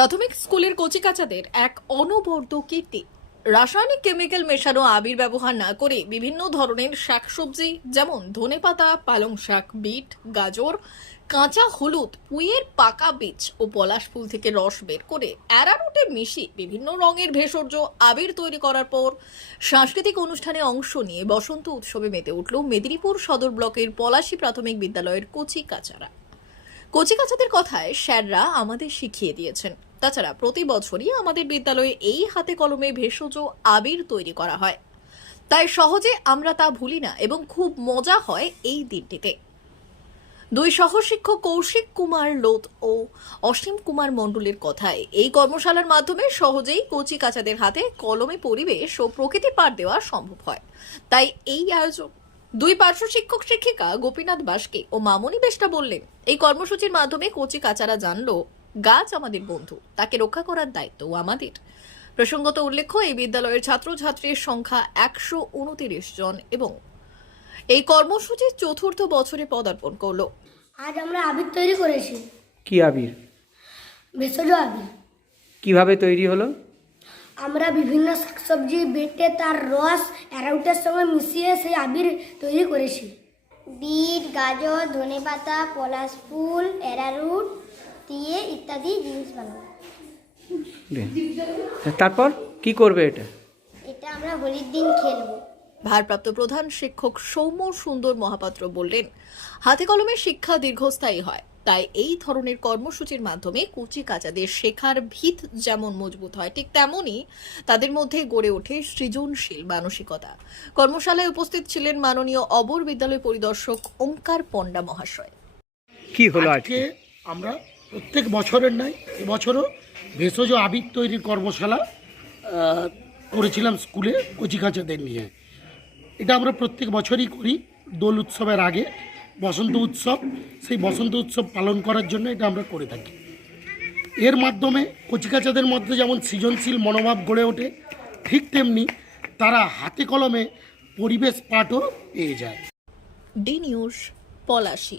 প্রাথমিক স্কুলের কচিকাচাদের এক অনবদ্য কীর্তি। রাসায়নিক কেমিক্যাল মেশানো আবির ব্যবহার না করে বিভিন্ন ধরনের শাকসবজি যেমন ধনেপাতা পালং শাক, বিট, গাজর, কাঁচা হলুদ, পুইয়ের পাকা বীজ ও পলাশ ফুল থেকে রস বের করে অ্যারারুটে মিশিয়ে বিভিন্ন রঙের ভেষজ আবির তৈরি করার পর সাংস্কৃতিক অনুষ্ঠানে অংশ নিয়ে বসন্ত উৎসবে মেতে উঠল মেদিনীপুর সদর ব্লকের পলাশী প্রাথমিক বিদ্যালয়ের কচি কাচারা কচিকাচাদের কথায় স্যাররা আমাদের শিখিয়ে দিয়েছেন। তাছাড়া প্রতি বছরই আমাদের বিদ্যালয়ে এই হাতে কলমে ভেষজ আবির তৈরি করা হয়। তাই সহজে আমরা তা ভুলি না এবং খুব মজা হয় এই দিনটিতে। দুই সহশিক্ষক কৌশিক কুমার লোত ও অসীম কুমার মণ্ডলের কথায় এই কর্মশালার মাধ্যমে সহজেই কচি কাচাদের হাতে কলমে পরিবেশ ও প্রকৃতি পাঠ দেওয়া সম্ভব হয়। তাই এই আয়োজন দুই পার্শ্ব শিক্ষক শিক্ষিকা গোপীনাথ বাসকে ও মামনি বেশটা বললেন, এই কর্মসূচির মাধ্যমে কচি কাচারা জানলো গাছ আমাদের বন্ধু তাকে রক্ষা করার দায়িত্ব আমাদের। প্রসঙ্গত উল্লেখ্য এই বিদ্যালয়ের ছাত্রছাত্রীর সংখ্যা একশো উনতিরিশ জন এবং এই কর্মসূচির চতুর্থ বছরে পদার্পণ করল। আজ আমরা আবির তৈরি করেছি। কি আবির? ভেষজ আবির। কীভাবে তৈরি হলো? আমরা বিভিন্ন শাকসবজি বেটে তার রস অ্যারাউটের সঙ্গে মিশিয়ে সেই আবির তৈরি করেছি। বিট গাজর ধনেপাতা পলাশ ফুল অ্যারারুট দিয়ে ইত্যাদি জিনিস বানাবো। তারপর কি করবে এটা? এটা আমরা হোলির দিন খেলব। ভারপ্রাপ্ত প্রধান শিক্ষক সৌম্য সুন্দর মহাপাত্র বললেন হাতে কলমে শিক্ষা দীর্ঘস্থায়ী হয় তাই এই ধরনের কর্মসূচির মাধ্যমে কুচি কাচাদের শেখার ভিত যেমন মজবুত হয় ঠিক তেমনই তাদের মধ্যে গড়ে ওঠে সৃজনশীল মানসিকতা। কর্মশালায় উপস্থিত ছিলেন মাননীয় অবর বিদ্যালয় পরিদর্শক ওঙ্কার পণ্ডা মহাশয়। কি হলো আজকে আজকে? আমরা প্রত্যেক বছরের নাই এবছরও ভেষজ আবির তৈরির কর্মশালা করেছিলাম স্কুলে কচিকাচাদের নিয়ে। এটা আমরা প্রত্যেক বছরই করি দোল উৎসবের আগে, বসন্ত উৎসব। সেই বসন্ত উৎসব পালন করার জন্য এটা আমরা করে থাকি। এর মাধ্যমে কচিকাচাদের মধ্যে যেমন সৃজনশীল মনোভাব গড়ে ওঠে, ঠিক তেমনি তারা হাতে কলমে পরিবেশ পাঠও পেয়ে যায়। D news, Palashi.